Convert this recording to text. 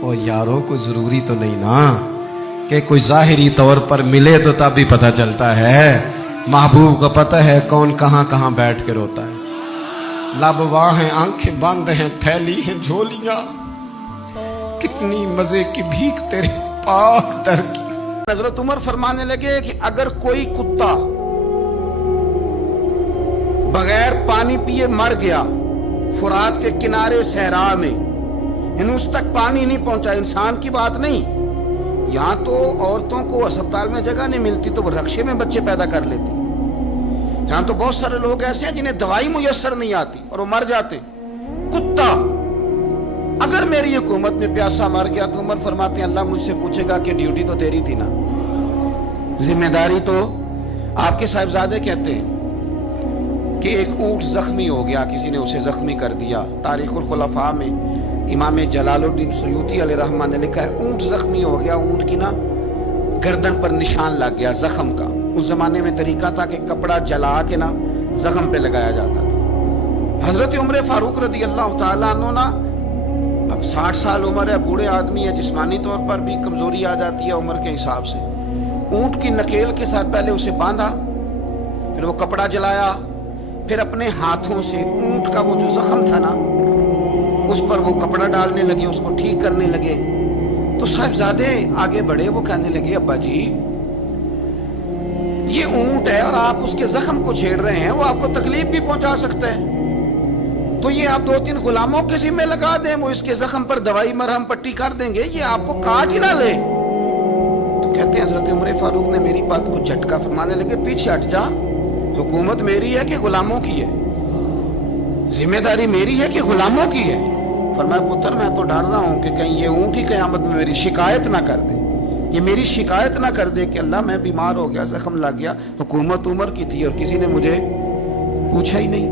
और यारों को जरूरी तो नहीं ना कि कोई जाहिरी तौर पर मिले तो तब भी पता चलता है। महबूब को पता है कौन कहाँ कहाँ बैठ के रोता है। लब वाह हैं, आंखें बंद हैं, फैली हैं झोलियां, कितनी मजे की भीख तेरे पाक दर की। हजरत उमर फरमाने लगे कि अगर कोई कुत्ता बगैर पानी पिए मर गया फुरात के किनारे सहरा में, उस तक पानी नहीं पहुंचा, इंसान की बात नहीं, यहां तो औरतों को अस्पताल में जगह नहीं मिलती तो वो रक्शे में बच्चे पैदा कर लेती। यहां तो बहुत सारे लोग ऐसे हैं जिन्हें दवाई मुयस्सर नहीं आती और वो मर जाते। कुत्ता अगर मेरी हुकूमत में प्यासा मर गया तो उमर फरमाते हैं अल्लाह मुझसे पूछेगा कि ड्यूटी तो तेरी थी ना, जिम्मेदारी तो आपके साहिबजादे कहते हैं कि एक ऊंट जख्मी हो गया, किसी ने उसे जख्मी कर दिया। तारीखुल खुलफा में इमाम जलालुद्दीन सुयूती अलैहिर्रहमान ने लिखा है ऊंट जख्मी हो गया, ऊंट की ना गर्दन पर निशान लग गया जख्म का। उस जमाने में तरीका था कि कपड़ा जला के ना जख्म पे लगाया जाता था। हजरत उमर फारूक रदी अल्लाह तआला अन्हु ना, अब 60 साल उम्र है, बूढ़े आदमी है, जिस्मानी तौर पर भी कमजोरी आ जाती है उम्र के हिसाब से। ऊंट की नकेल के साथ पहले उसे बांधा, फिर वो कपड़ा जलाया, फिर अपने हाथों से ऊंट का वो जो जख्म था ना उस पर वो कपड़ा डालने लगे, उसको ठीक करने लगे। तो साहिबजादे आगे बढ़े, वो कहने लगे अब्बा जी ये ऊंट है और आप उसके जख्म को छेड़ रहे हैं, वो आपको तकलीफ भी पहुंचा सकता है, तो ये आप 2-3 गुलामों के जिम्मे लगा दें, वो इसके जख्म पर दवाई मरहम पट्टी कर देंगे, ये आपको काट ही ना ले। तो कहते हैं हजरत उमर फारूक ने मेरी बात को झटका, फरमाने लगे पीछे हट जा, हुकूमत मेरी है कि गुलामों की है, जिम्मेदारी मेरी है कि गुलामों की है। फरमाया पुत्र मैं तो डर रहा हूं कि कहीं ये ऊंट ही क़यामत में मेरी शिकायत ना कर दे, ये मेरी शिकायत ना कर दे कि अल्लाह मैं बीमार हो गया, जख्म लग गया, हुकूमत उमर की थी और किसी ने मुझे पूछा ही नहीं।